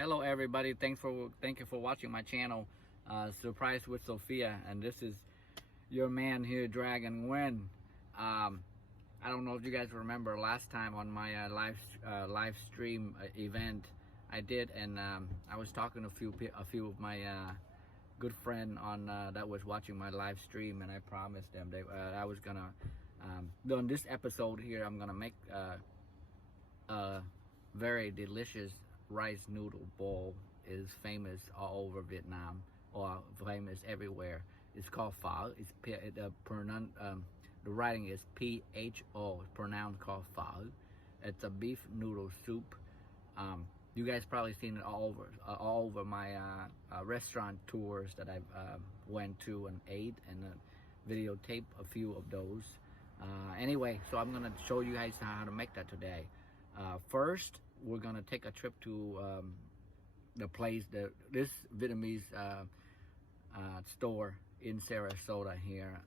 Hello everybody, thank you for watching my channel, Surprise with Sophia, and this is your man here, Dragon Nguyen. I don't know if you guys remember last time on my live stream event I did, and I was talking to a few of my good friend on that was watching my live stream, and I promised them I was gonna on this episode here I'm gonna make a very delicious rice noodle bowl. Is famous all over Vietnam, or famous everywhere. It's called pho. The writing is P-H-O, pronounced called pho. It's a beef noodle soup. You guys probably seen it all over my restaurant tours that I've went to and ate, and videotape a few of those. Anyway, so I'm gonna show you guys how to make that today. First, we're gonna take a trip to the place, this Vietnamese store in Sarasota here.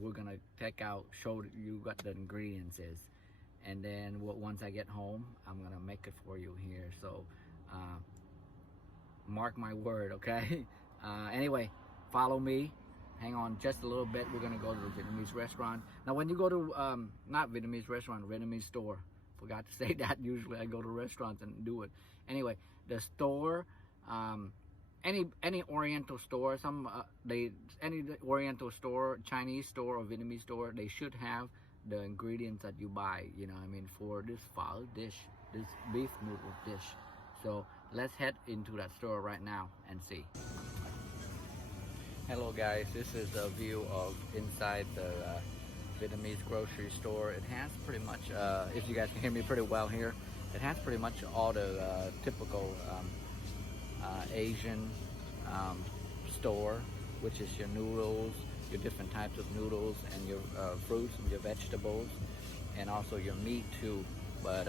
We're gonna show you what the ingredients is, and then once I get home, I'm gonna make it for you here. So mark my word, okay? Anyway, follow me. Hang on just a little bit. We're gonna go to the Vietnamese restaurant. Now, when you go to not Vietnamese restaurant, Vietnamese store. Forgot to say that. Usually I go to restaurants and do it. Anyway, the store, any Oriental store, any Oriental store, Chinese store or Vietnamese store, they should have the ingredients that you buy. You know what I mean, for this pho dish, this beef noodle dish. So let's head into that store right now and see. Hello guys, this is a view of inside the Vietnamese grocery store. It has pretty much, if you guys can hear me pretty well here, it has pretty much all the typical Asian store, which is your noodles, your different types of noodles, and your fruits and your vegetables, and also your meat too. But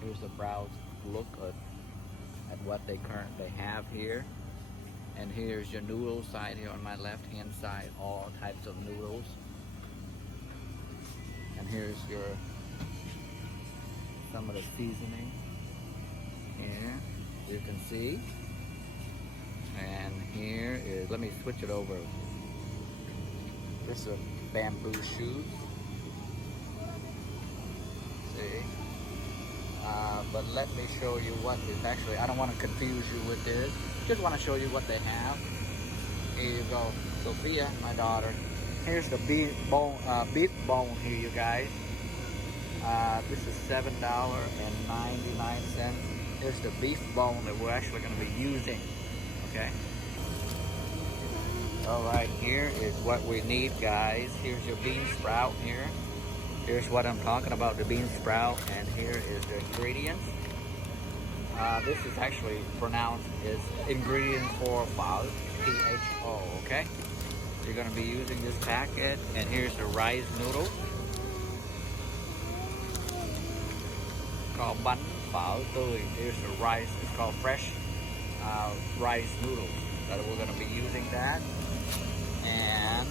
here's a browse look at what they currently have here. And here's your noodle side here on my left hand side, all types of noodles. And here's some of the seasoning here, you can see. And here is, let me switch it over. This is bamboo shoots. See? But let me show you what is actually, I don't want to confuse you with this. Just want to show you what they have. Here you go, Sophia, my daughter. Here's the beef bone here, you guys. This is $7.99. Here's the beef bone that we're actually going to be using. Okay. All right, here is what we need, guys. Here's your bean sprout here. Here's what I'm talking about, the bean sprout, and here is the ingredients. This is actually pronounced as ingredients for pho, P-H-O, okay? You're going to be using this packet, and here's the rice noodle called bánh phở tươi. Here's the rice, it's called fresh rice noodles that we're going to be using that. And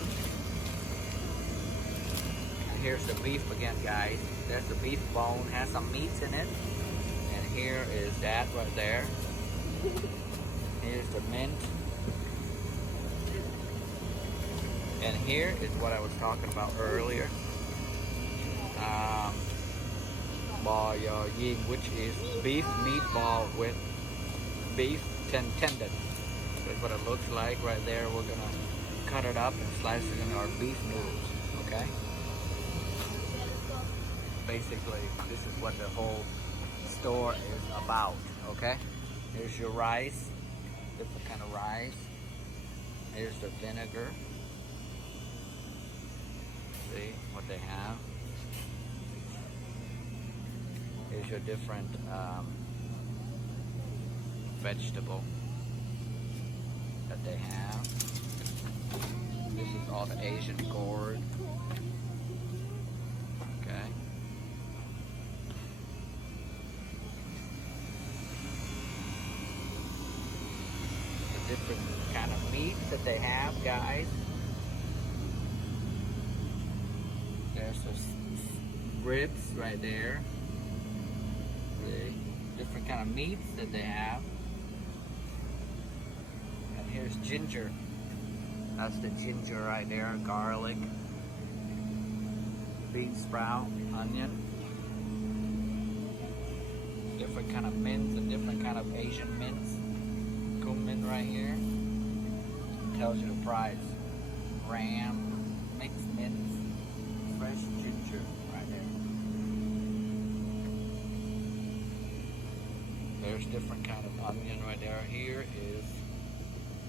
here's the beef again, guys. There's the beef bone, has some meats in it, and here is that right there. Here's the mint. And here is what I was talking about earlier. Bò giò viên, which is beef meatball with beef tendon. That's what it looks like right there. We're gonna cut it up and slice it in our beef noodles, okay? Basically, this is what the whole store is about, okay? Here's your rice, different kind of rice. Here's the vinegar. See what they have. Here's your different vegetable that they have. This is all the Asian gourd. Okay. The different kind of meats that they have, guys. There's the ribs right there. See? different kind of meats that they have. And here's ginger. That's the ginger right there, garlic, bean sprout, onion. Different kind of mints and different kind of Asian mints. Cumin right here. Tells you the price. Ram, mixed mints, fresh ginger right there. There's different kind of onion right there. Here is,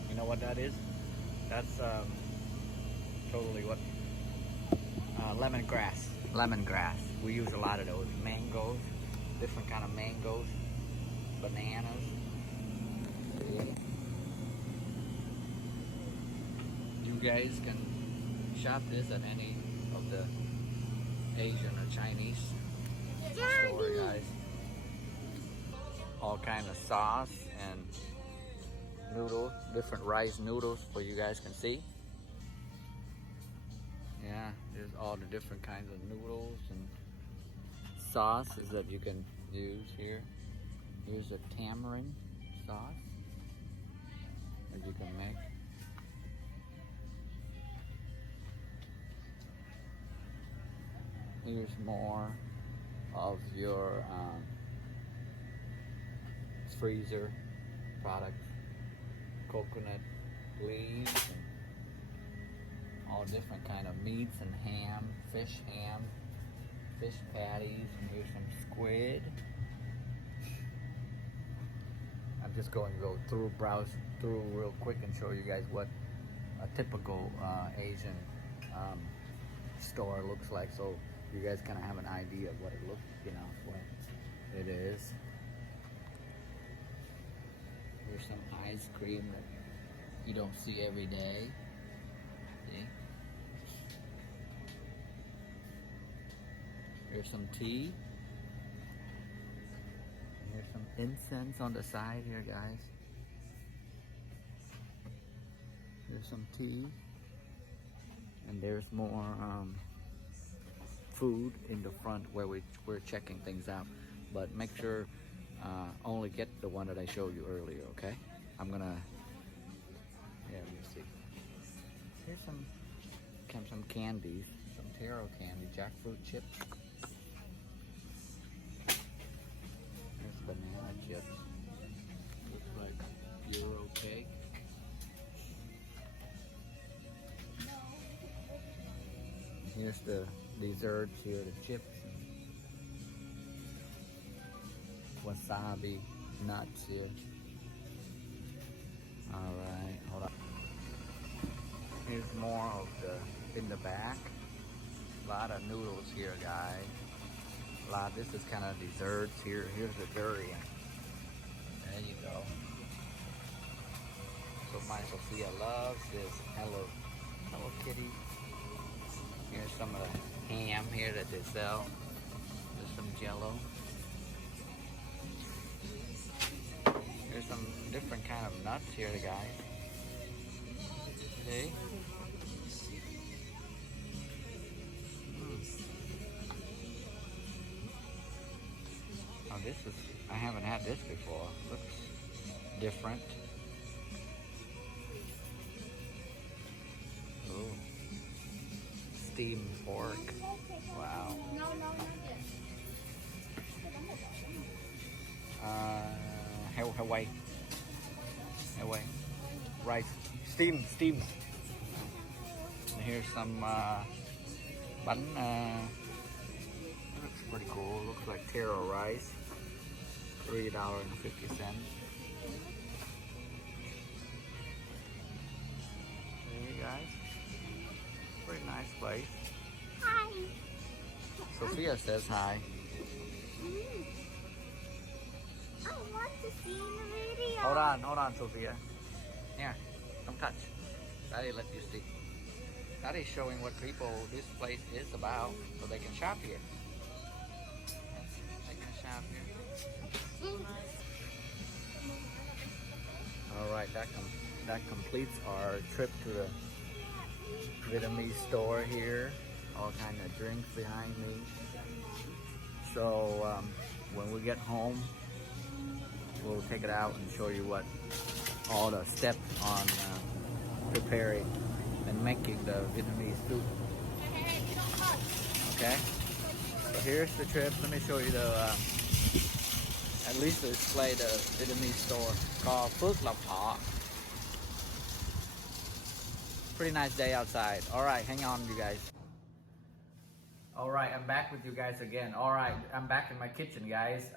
you know what that is? That's totally what? Lemongrass. Lemongrass. We use a lot of those. Mangoes, different kind of mangoes, bananas. Yeah. You guys can shop this at any of the Asian or Chinese store, guys. All kind of sauce and noodles, different rice noodles for you guys can see. Yeah, there's all the different kinds of noodles and sauces that you can use here. Here's a tamarind sauce that you can make. Here's more of your freezer products, coconut leaves, and all different kind of meats and ham, fish patties, and here's some squid. I'm just going to go through, browse through real quick and show you guys what a typical Asian store looks like, so you guys kind of have an idea of what it looks, you know, what it is. Here's some ice cream that you don't see every day. See? Here's some tea. Here's some incense on the side here, guys. There's some tea. And there's more food in the front where we're checking things out. But make sure only get the one that I showed you earlier, okay? I'm gonna, yeah, let me see. Here's some candies, some taro candy, jackfruit chips. There's banana chips. Looks like Euro cake. Here's the desserts here, the chips. Wasabi nuts here. Alright, hold on. Here's more of the, in the back. A lot of noodles here, guys. This is kind of desserts here. Here's the durian. There you go. So my Sophia loves this Hello Kitty. Here's some of the ham here that they sell. There's some Jello. There's some different kind of nuts here, guys. See? Oh, this is, I haven't had this before. Looks different. Ooh. Steamed pork. Wow. Hawaii. Rice. Steam. And here's some bun. It looks pretty cool. Looks like taro rice. $3.50. Hey guys. Pretty nice place. Hi. Sophia says hi. I want to see the video. Hold on, Sophia. Here, don't touch. Daddy let you see. Daddy's showing what people this place is about, so they can shop here. They can shop here. All right, that completes our trip to the Vietnamese store here. All kind of drinks behind me. So when we get home, we'll take it out and show you what all the steps on preparing and making the Vietnamese soup. Okay, so here's the trip. Let me show you the at least display the Vietnamese store called Phước Lộc Thọ. Pretty nice day outside. All right, hang on, you guys. All right, I'm back with you guys again. All right, I'm back in my kitchen, guys.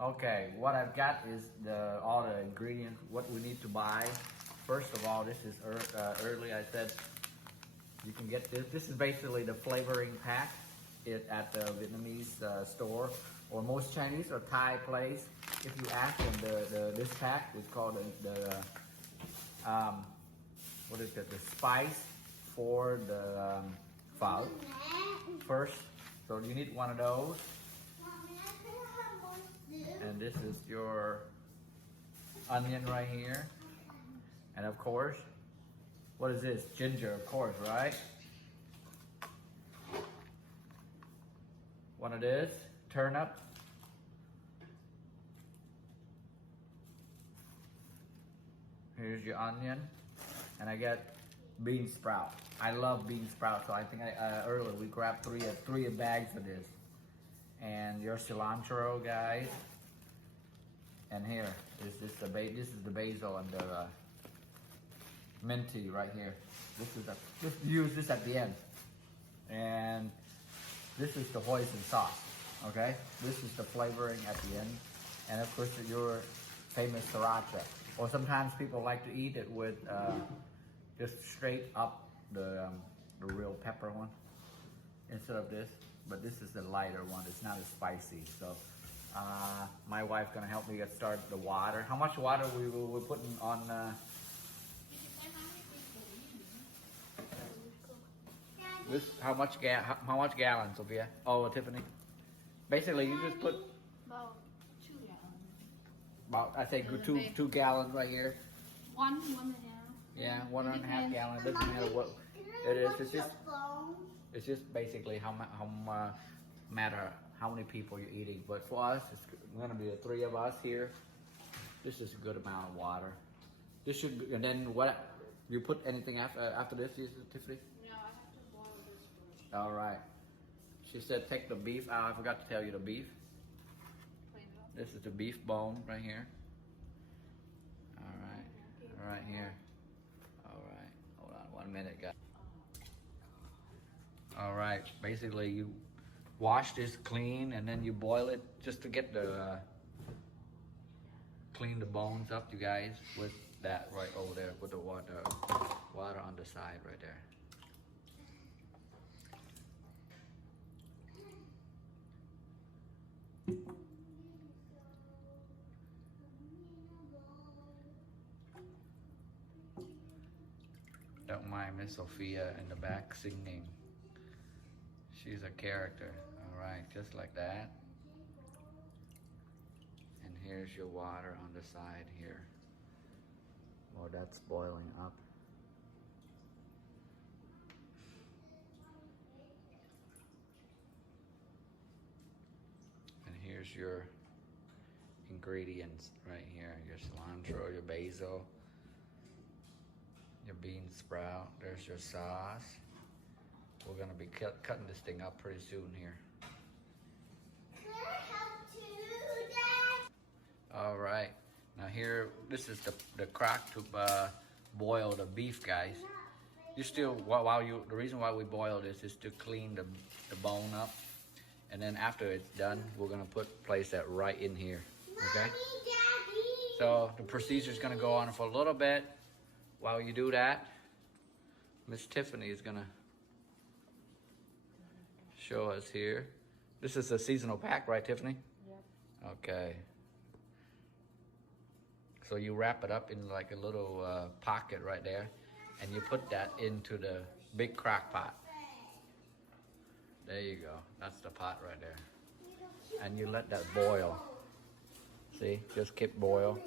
Okay, what I've got is all the ingredients, what we need to buy. First of all, this is early. I said you can get this. This is basically the flavoring pack at the Vietnamese store or most Chinese or Thai place. If you ask them, this pack is called what is it? The spice for the pho first. So you need one of those. And this is your onion right here. And of course, what is this? Ginger, of course, right? One of this, turnip. Here's your onion. And I got bean sprout. I love bean sprout, so I think earlier we grabbed three bags of this. And your cilantro, guys. And here is this is the basil and the minty right here. Just use this at the end. And this is the hoisin sauce. Okay, this is the flavoring at the end. And of course your famous sriracha. Or sometimes people like to eat it with just straight up the real pepper one instead of this. But this is the lighter one. It's not as spicy. So my wife's gonna help me get started the water. How much water we're putting on? This how much gallon, Sophia? Oh, Tiffany. Basically, you just put About 2 gallons. about I think 2 gallons right here. One and a half. Yeah, 1.5 gallons. Doesn't matter what it is. It's just basically matter how many people you're eating. But for us, it's gonna be the 3 of us here. This is a good amount of water. This should be, and then what? You put anything after this, Tiffany? No, I have to boil this first. All right. She said take the beef out. I forgot to tell you the beef. Clean it up. This is the beef bone right here. All right. Right here. All right. Hold on 1 minute, guys. All right. Basically, you wash this clean and then you boil it just to get the clean the bones up, you guys, with that right over there with the water on the side right there. Don't mind Miss Sophia in the back singing. She's a character. All right, just like that. And here's your water on the side here. Well, that's boiling up. And here's your ingredients right here. Your cilantro, your basil, your bean sprout. There's your sauce. We're gonna be cutting this thing up pretty soon here. Can I help too, Dad? All right. Now here, this is the crack to boil the beef, guys. You still, the reason why we boil this is to clean the bone up. And then after it's done, we're gonna place that right in here, okay? Mommy, Daddy. So the procedure's gonna go on for a little bit. While you do that, Miss Tiffany is gonna show us here. This is a seasonal pack, right, Tiffany? Yep. Okay. So you wrap it up in like a little pocket right there, and you put that into the big crock pot. There you go. That's the pot right there. And you let that boil. See, just keep boil.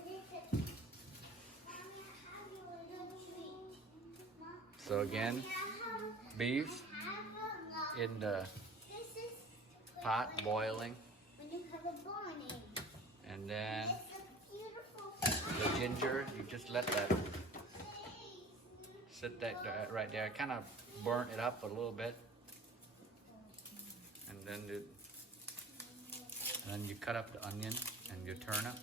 So again, beef in the pot boiling, When you have a morning. and then It's the ginger. You just let that sit that right there. I kind of burnt it up a little bit, and then you cut up the onion and your turnip.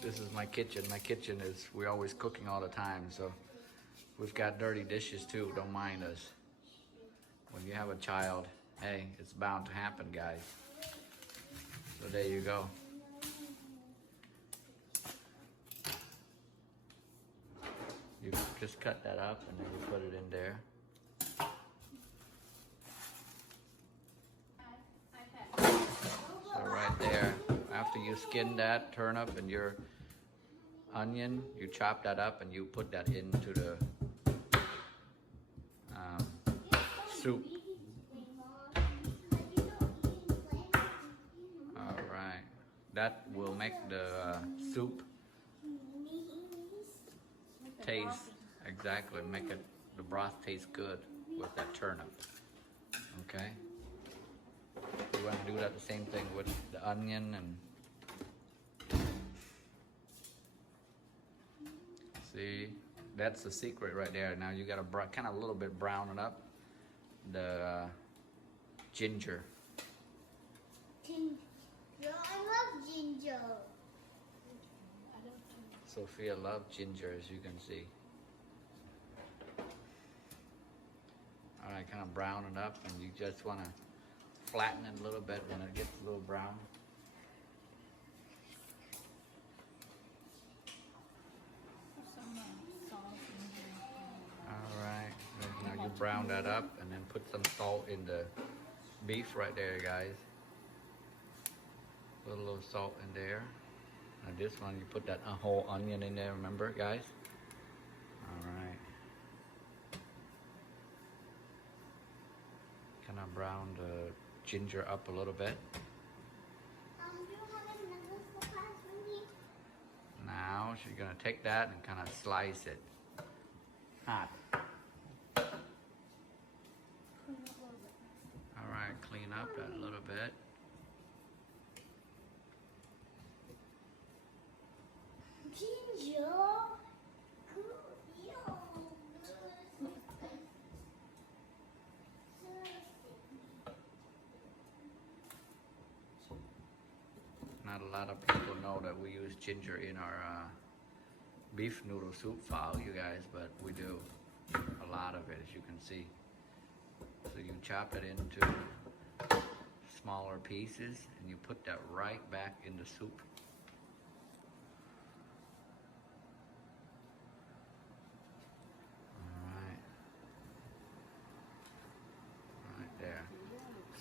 This is my kitchen. My kitchen is, we're always cooking all the time, so we've got dirty dishes too. Don't mind us. When you have a child, hey, it's bound to happen, guys. So there you go. You just cut that up and then you put it in there. So right there, after you skin that turnip and your onion, you chop that up and you put that into the soup. All right, that will make the soup taste, exactly, make it, the broth taste good with that turnip. Okay, you want to do that the same thing with the onion, and see, that's the secret right there. Now you got to kind of a little bit brown it up, the ginger. Ginger, I love ginger. Sophia loves ginger, as you can see. All right, kind of brown it up, and you just want to flatten it a little bit when it gets a little brown. All right, now you brown that up, and then put some salt in the beef right there, guys. Put a little salt in there. Now this one, you put that whole onion in there, remember, guys? All right. Kind of brown the ginger up a little bit. Do you have another surprise for me? Now she's gonna take that and kind of slice it. Hot. All right, clean up that a little bit. Ginger. Not a lot of people know that we use ginger in our beef noodle soup file, you guys, but we do a lot of it, as you can see. So you chop it into smaller pieces and you put that right back in the soup.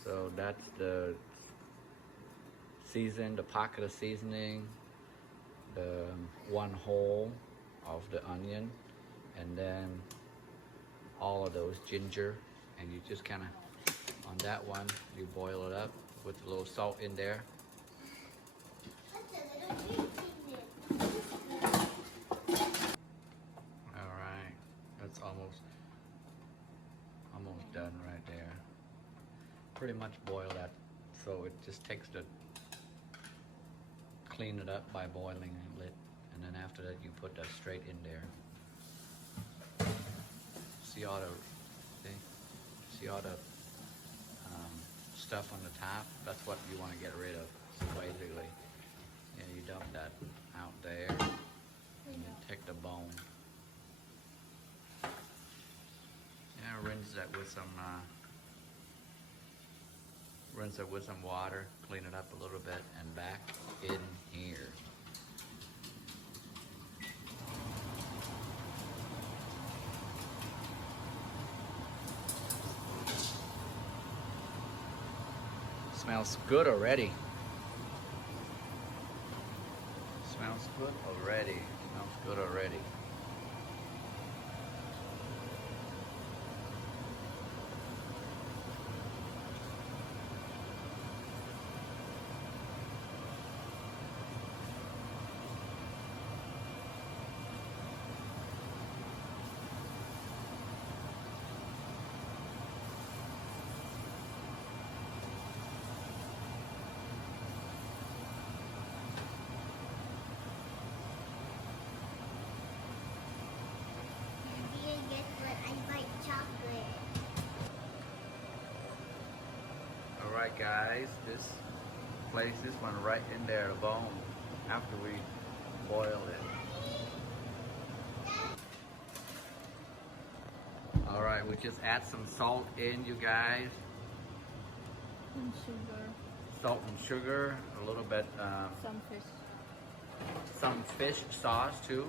So that's the season, the pocket of seasoning, the one whole of the onion, and then all of those ginger, and you just kind of, on that one, you boil it up with a little salt in there. All right, that's almost done right there. Pretty much boil that, so it just takes the, clean it up by boiling it, and then after that you put that straight in there. See all the stuff on the top? That's what you want to get rid of, basically. And you dump that out there, and then take the bone. Yeah, rinse that with some water, clean it up a little bit, and back in here. Smells good already. Smells good already. Smells good already. right, guys, this place, this one right in there, the bone, after we boil it. All right, we just add some salt in, you guys. And sugar. Salt and sugar, a little bit, Some fish. some fish sauce too.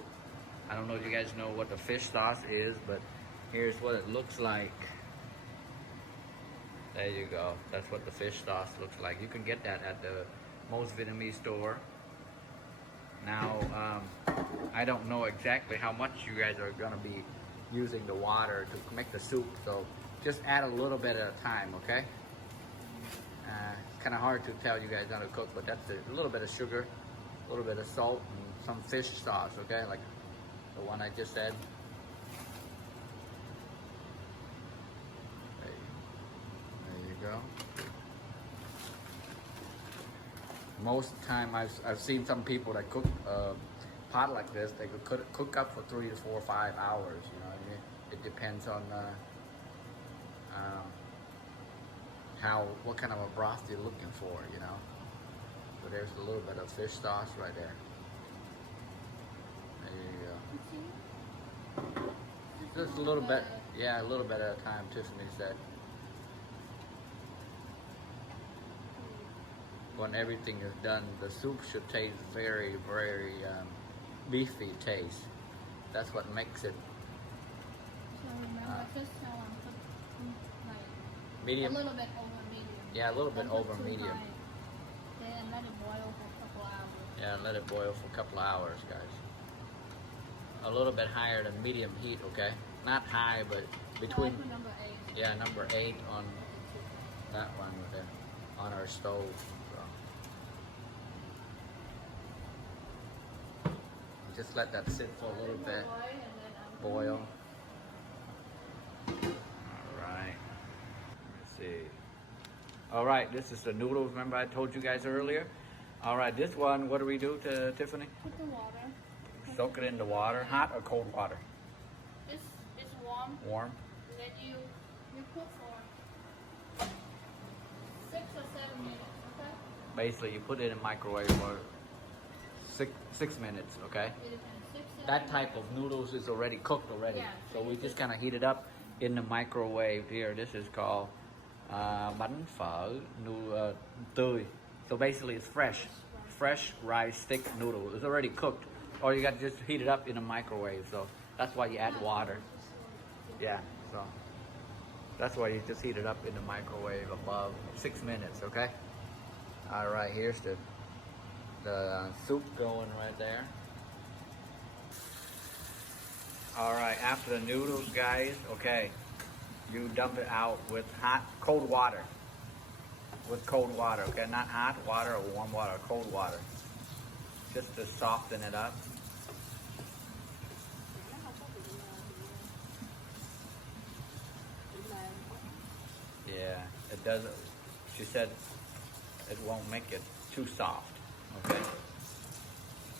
I don't know if you guys know what the fish sauce is, but here's what it looks like. There you go. That's what the fish sauce looks like. You can get that at the most Vietnamese store. Now, I don't know exactly how much you guys are gonna be using the water to make the soup, so just add a little bit at a time, okay? It's kind of hard to tell you guys how to cook, but that's a little bit of sugar, a little bit of salt, and some fish sauce, okay? Like the one I just said. There you go. Most of the time I've seen some people that cook pot like this, they could cook up for 3 to 4 or 5 hours, you know what I mean? It depends on what kind of a broth you're looking for, you know? So there's a little bit of fish sauce right there. There you go. Just a little bit, yeah, a little bit at a time, Tiffany said. When everything is done, the soup should taste very, very beefy taste. That's what makes it So remember, just tell them put like medium. a little bit over medium. Yeah, a little bit Don't put over too medium. high. Then let it boil for a couple hours. Yeah, let it boil for a couple of hours, guys. A little bit higher than medium heat, okay? Not high, but between. So I put number 8. Yeah, number 8 on that one right there, on our stove. So. Just let that sit for a little bit. Boil. Alright. Let me see. Alright, this is the noodles, remember I told you guys earlier? Alright, this one, what do we do to Tiffany? Put the water. Soak it in the water. Hot or cold water? It's warm. Warm. And then you cook for 6 or 7 minutes, okay? Basically, you put it in microwave for six minutes, okay? It depends. 6, 7 That type of noodles is already cooked already. Yeah. So we just kind of heat it up in the microwave here. This is called bánh phở tươi. So basically it's fresh rice stick noodle. It's already cooked. Or you got to just heat it up in a microwave. So that's why you add water. Yeah, so that's why you just heat it up in the microwave above 6 minutes, okay? All right, here's the soup going right there. All right, after the noodles, guys, okay, you dump it out with cold water. With cold water, okay? Not hot water or warm water, cold water. Just to soften it up. Yeah, it doesn't. She said it won't make it too soft. Okay.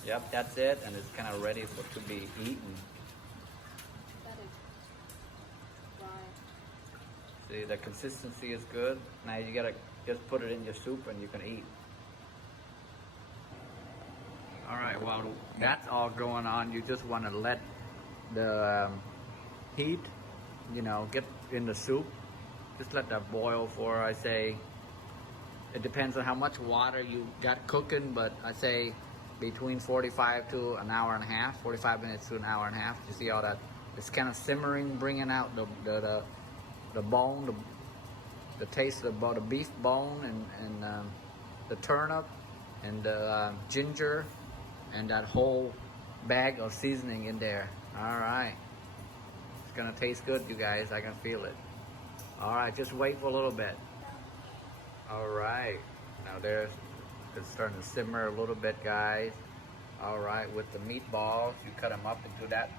Yep, that's it, and it's kind of ready to be eaten. See, the consistency is good. Now you gotta just put it in your soup and you can eat. All right, well, that's all going on. You just want to let the heat, you know, get in the soup. Just let that boil for, I say, it depends on how much water you got cooking, but I say between 45 to an hour and a half, 45 minutes to an hour and a half. You see all that? It's kind of simmering, bringing out the bone, the taste of the beef bone and the turnip and the ginger and that whole bag of seasoning in there. All right, it's gonna taste good, you guys. I can feel it. All right, just wait for a little bit. All right, now it's starting to simmer a little bit, guys. All right, with the meatballs, you cut them up into that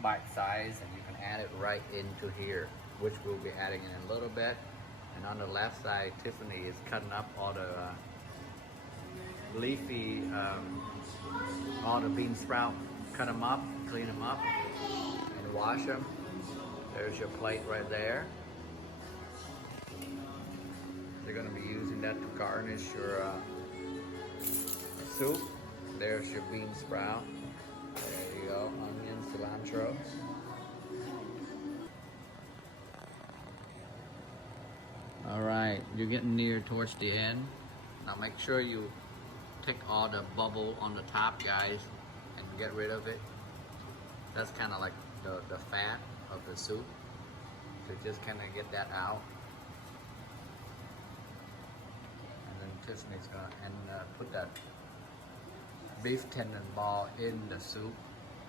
bite size and you can add it right into here, which we'll be adding in a little bit. And on the left side, Tiffany is cutting up all the leafy, all the bean sprout. Cut them up, clean them up, and wash them. There's your plate right there. They're gonna be using that to garnish your soup. There's your bean sprout. There you go, onion, cilantro. All right, you're getting near towards the end. Now make sure you take all the bubble on the top, guys, and get rid of it. That's kind of like the fat of the soup. So just kind of get that out. And then Tiffany's gonna put that beef tendon ball in the soup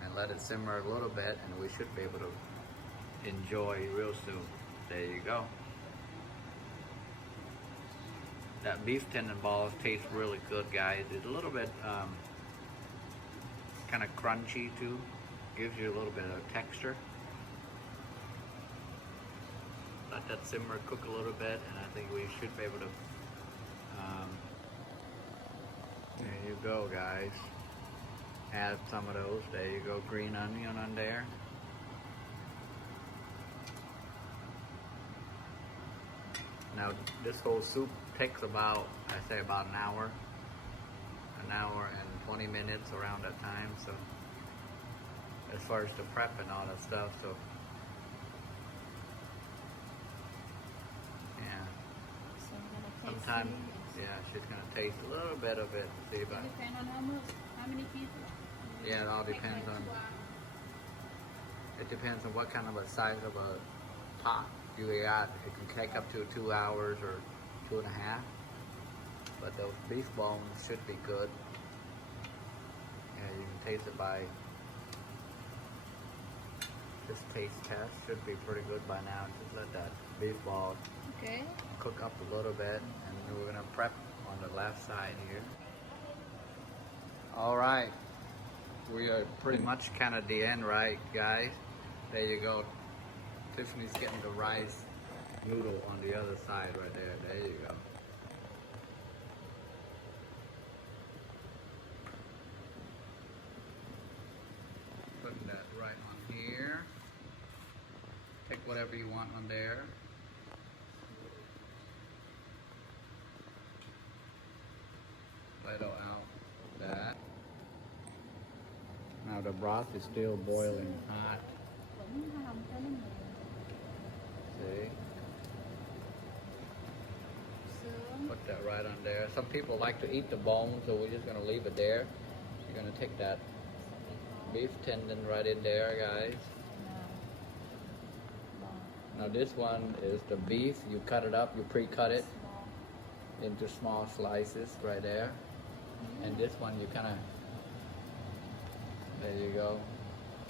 and let it simmer a little bit, and we should be able to enjoy real soup. There you go. That beef tendon balls taste really good, guys. It's a little bit kind of crunchy too. Gives you a little bit of texture. Let that simmer, cook a little bit, and I think we should be able to. There you go, guys. Add some of those. There you go, green onion on there. Now this whole soup takes about, I say about an hour and 20 minutes around that time. So as far as the prep and all that stuff, so yeah. So I'm gonna taste Sometimes, it. yeah, she's gonna taste a little bit of it. See if It depends on how many people. Yeah, it all Take depends like on. 2 hours. It depends on what kind of a size of a pot you got. It can take up to 2 hours or 2.5. But those beef bones should be good. Yeah, you can taste it by this taste test. Should be pretty good by now. Just let that beef ball Okay. cook up a little bit, and then we're gonna prep on the left side here. All right, we are pretty much kind of the end, right, guys? There you go. Tiffany's getting the rice noodle on the other side right there. There you go. Putting that right on here. Take whatever you want on there. Ladle out that. Now the broth is still boiling hot. Vẫn hầm cho nó mềm. See? Sướng. Put that right on there. Some people like to eat the bone, so we're just gonna leave it there. You're gonna take that beef tendon right in there, guys. Now this one is the beef. You cut it up, you pre-cut it into small slices right there. And this one you kind of, there you go.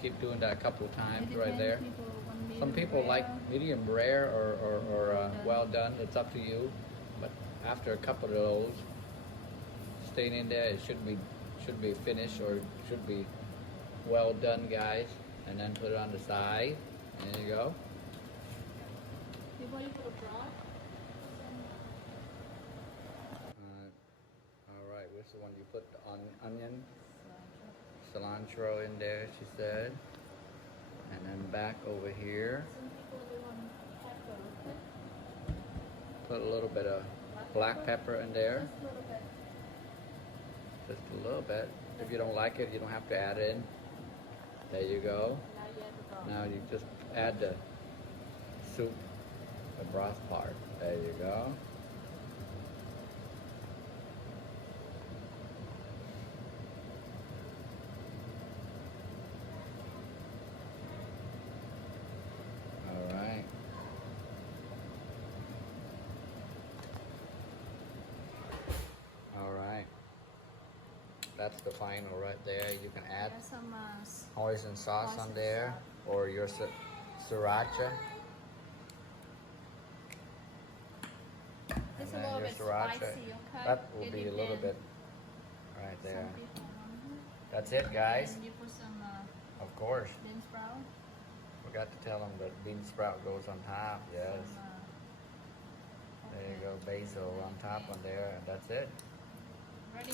Keep doing that a couple of times right there. Some people like medium rare or well done. It's up to you. But after a couple of those, staying in there, it should be finished or should be well done, guys. And then put it on the side. There you go. Before you put a broth, All right, what's the one you put the onion? Cilantro in there, she said. And then back over here. some people they want pepper. Put a little bit of black pepper in there. Just a little bit. Just a little bit. If you don't like it, you don't have to add it in. There you go. Now you add the broth. Now you just add the soup, the broth part. There you go. All right. All right. That's the final right there. You can add Add some hoisin sauce on hoisin there, sauce. or your sriracha. It's a And then little your bit sriracha. spicy, okay? That will It be a little depends. bit right there. Some people want That's it, guys. And you put some Of course. bean sprout. Forgot to tell them that bean sprout goes on top. Yes. Some, There you go. Basil on top on there. And that's it. ready?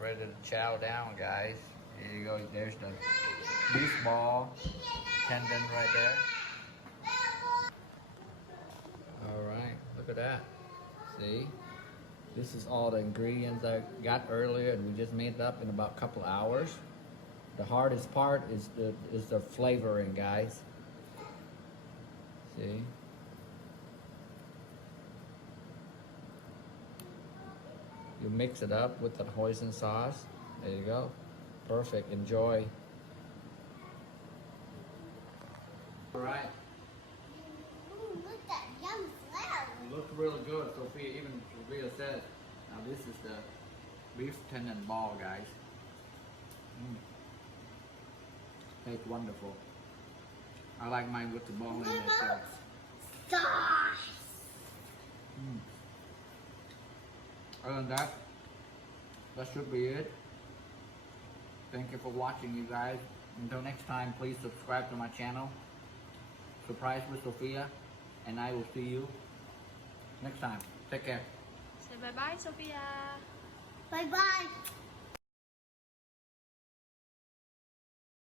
Ready to chow down, guys. Here you go. There's the beef ball tendon right there. All right. Look at that. See? This is all the ingredients I got earlier, and we just made it up in about a couple hours. The hardest part is the flavoring, guys. See? You mix it up with the hoisin sauce. There you go. Perfect. Enjoy. All right. Look at that yum flavor. It looks really good. Sophia, even Sophia says, now this is the beef tendon ball, guys. Tastes wonderful. I like mine with the bone in it. So. Sauce. Other than that should be it. Thank you for watching, you guys. Until next time, please subscribe to my channel, Surprise with Sophia, and I will see you next time. Take care. Say bye-bye, Sophia. Bye bye.